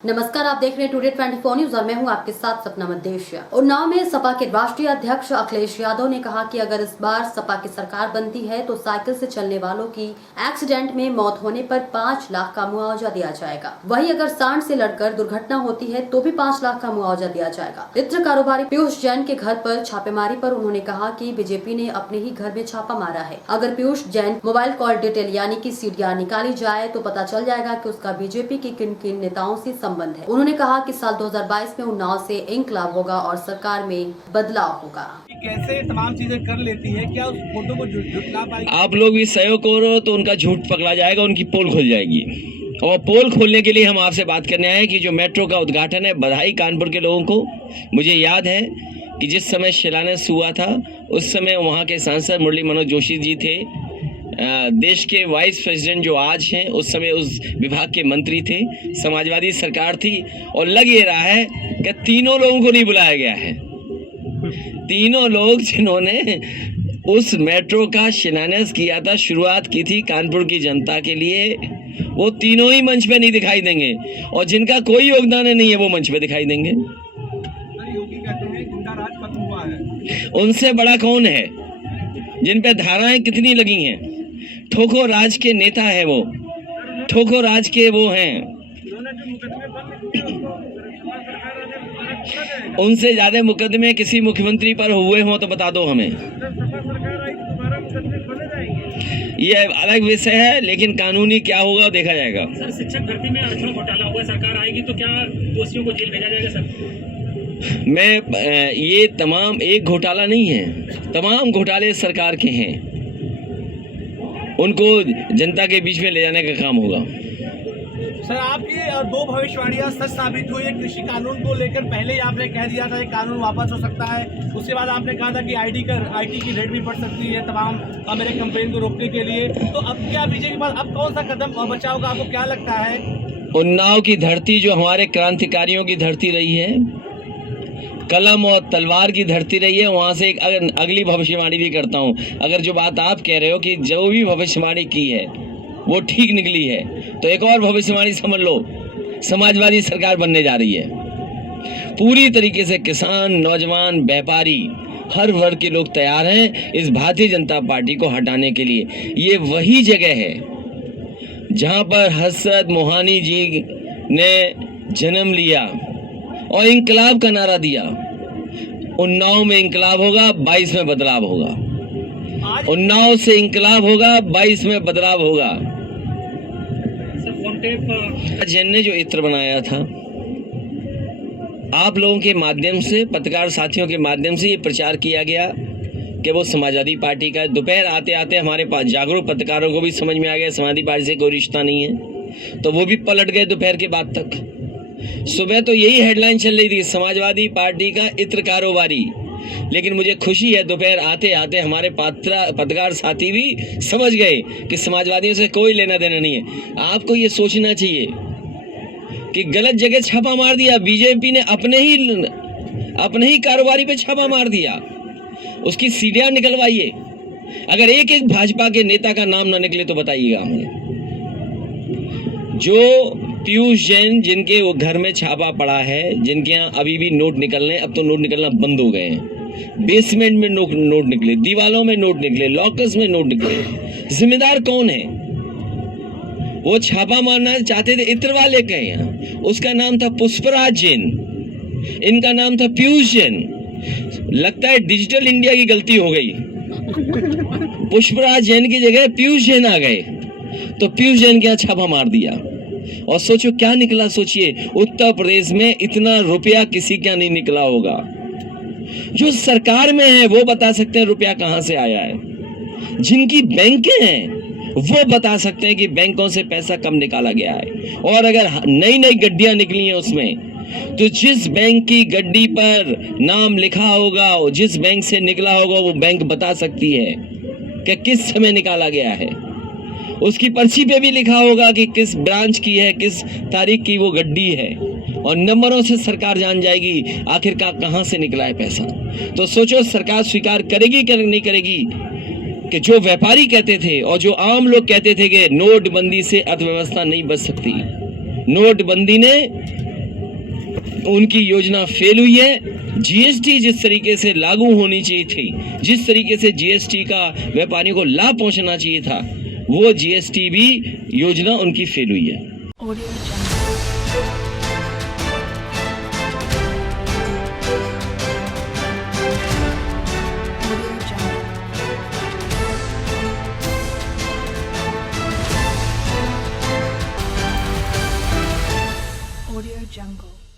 नमस्कार, आप देख रहे हैं टुडे 24 न्यूज और मैं हूं आपके साथ सपना मदेशिया। उन्नाव में सपा के राष्ट्रीय अध्यक्ष अखिलेश यादव ने कहा कि अगर इस बार सपा की सरकार बनती है तो साइकिल से चलने वालों की एक्सीडेंट में मौत होने पर 5 लाख का मुआवजा दिया जाएगा। वहीं अगर सांड से लड़कर दुर्घटना होती है तो भी 5 लाख का मुआवजा दिया जाएगा। इत्र कारोबारी पीयूष जैन के घर पर छापेमारी पर उन्होंने कहा कि बीजेपी ने अपने ही घर में छापा मारा है। अगर Piyush Jain mobile call detail यानी कि सीडीआर निकाली जाए तो पता चल जाएगा कि उसका बीजेपी के किन किन नेताओं से संबंध है। उन्होंने कहा कि साल 2022 में उन्नाव से इंकलाब होगा और सरकार में बदलाव होगा। कैसे तमाम चीजें कर लेती है, क्या उस फोटो को झुठला पाएगी? आप लोग भी सहयोग करो तो उनका झूठ पकड़ा जाएगा, उनकी पोल खुल जाएगी। और पोल खोलने के लिए हम आपसे बात करने आए कि जो मेट्रो का उद्घाटन है, बधाई कानपुर के लोगों को। मुझे याद है कि जिस समय शिलान्यास हुआ था उस समय वहाँ के सांसद मुरली मनोज जोशी जी थे। देश के वाइस प्रेसिडेंट जो आज हैं उस समय उस विभाग के मंत्री थे। समाजवादी सरकार थी और लग ये रहा है कि तीनों लोगों को नहीं बुलाया गया है। तीनों लोग जिन्होंने उस मेट्रो का शिलान्यास किया था, शुरुआत की थी कानपुर की जनता के लिए, वो तीनों ही मंच पे नहीं दिखाई देंगे और जिनका कोई योगदान नहीं है वो मंच पे दिखाई देंगे। योगी कहते हैं गुंडा राज खत्म हुआ है। उनसे बड़ा कौन है? जिन पे धाराएं कितनी लगी हैं। ठोको राज के नेता है वो, ठोको राज के वो हैं। उनसे ज्यादा मुकदमे किसी मुख्यमंत्री पर हुए हों तो बता दो हमें। ये अलग विषय है, लेकिन कानूनी क्या होगा देखा जाएगा। सर, शिक्षक भर्ती में आरक्षण घोटाला हुआ, सरकार आएगी तो क्या दोषियों को जेल भेजा जाएगा? सर, ये तमाम एक घोटाला नहीं है, तमाम घोटाले सरकार के हैं। उनको जनता के बीच में ले जाने का काम होगा। सर, आपकी 2 भविष्यवाणियां सच साबित हुई है। कृषि कानून को लेकर पहले ही आपने कह दिया था कि कानून वापस हो सकता है। उसके बाद आपने कहा था कि आईटी की रेट भी बढ़ सकती है तमाम अमेरिकन कंपनी को रोकने के लिए। तो अब क्या बीजेपी के पास अब कौन सा कदम बचा होगा? आपको क्या लगता है? उन्नाव की धरती जो हमारे क्रांतिकारियों की धरती रही है, कलम और तलवार की धरती रही है, वहां से एक अगली भविष्यवाणी भी करता हूं। अगर जो बात आप कह रहे हो कि जो भी भविष्यवाणी की है वो ठीक निकली है तो एक और भविष्यवाणी समझ लो, समाजवादी सरकार बनने जा रही है। पूरी तरीके से किसान, नौजवान, व्यापारी, हर वर्ग के लोग तैयार हैं इस भारतीय जनता पार्टी को हटाने के लिए। ये वही जगह है जहां पर हजरत मोहानी जी ने जन्म लिया और इंकलाब का नारा दिया। उन्नाव में इंकलाब होगा, 22 में बदलाव होगा। उन्नाव से इंकलाब होगा, 22 में बदलाव होगा। जैन ने जो इत्र बनाया था, आप लोगों के माध्यम से, पत्रकार साथियों के माध्यम से ये प्रचार किया गया कि वो समाजवादी पार्टी का। दोपहर आते आते हमारे पास जागरूक पत्रकारों को भी समझ में आ गया समाजवादी पार्टी से कोई रिश्ता नहीं है, तो वो भी पलट गए दोपहर के बाद तक। सुबह तो यही हेडलाइन चल रही थी, समाजवादी पार्टी का इत्र कारोबारी। लेकिन मुझे खुशी है दोपहर आते आते हमारे पत्रकार साथी भी समझ गए कि समाजवादियों से कोई लेना देना नहीं है। आपको ये सोचना चाहिए कि गलत जगह छापा मार दिया बीजेपी ने, अपने ही कारोबारी पे छापा मार दिया। उसकी सीढ़ियां निकलवाइए। अगर एक एक भाजपा के नेता का नाम ना निकले तो बताइएगा हमें। जो पीयूष जैन जिनके वो घर में छापा पड़ा है, जिनके यहाँ अभी भी नोट निकल रहे हैं, अब तो नोट निकलना बंद हो गए हैं। बेसमेंट में नोट निकले, दीवालों में नोट निकले, लॉकर्स में नोट निकले। जिम्मेदार कौन है? वो छापा मारना चाहते थे इत्र वाले के यहाँ, उसका नाम था पुष्पराज जैन, इनका नाम था पीयूष जैन। लगता है डिजिटल इंडिया की गलती हो गई, पुष्पराज जैन की जगह पीयूष जैन आ गए, तो पीयूष जैन के यहाँ छापा मार दिया। और सोचो क्या निकला। सोचिए, उत्तर प्रदेश में इतना रुपया किसी का नहीं निकला होगा। जो सरकार में है वो बता सकते हैं रुपया कहां से आया है। जिनकी बैंकें हैं वो बता सकते हैं कि बैंकों से पैसा कम निकाला गया है। और अगर नई नई गड्डियां निकली हैं उसमें, तो जिस बैंक की गड्डी पर नाम लिखा होगा, जिस बैंक से निकला होगा, वो बैंक बता सकती है कि किस समय निकाला गया है। उसकी पर्ची पे भी लिखा होगा कि किस ब्रांच की है, किस तारीख की वो गड्डी है, और नंबरों से सरकार जान जाएगी आखिरकार कहां से निकला है पैसा। तो सोचो सरकार स्वीकार करेगी कि नहीं करेगी कि जो व्यापारी कहते थे और जो आम लोग कहते थे कि नोटबंदी से अर्थव्यवस्था नहीं बच सकती, नोटबंदी ने उनकी योजना फेल हुई है। जीएसटी जिस तरीके से लागू होनी चाहिए थी, जिस तरीके से जीएसटी का व्यापारियों को लाभ पहुंचना चाहिए था, वो जीएसटी भी योजना उनकी फेल हुई है। Audio Jungle.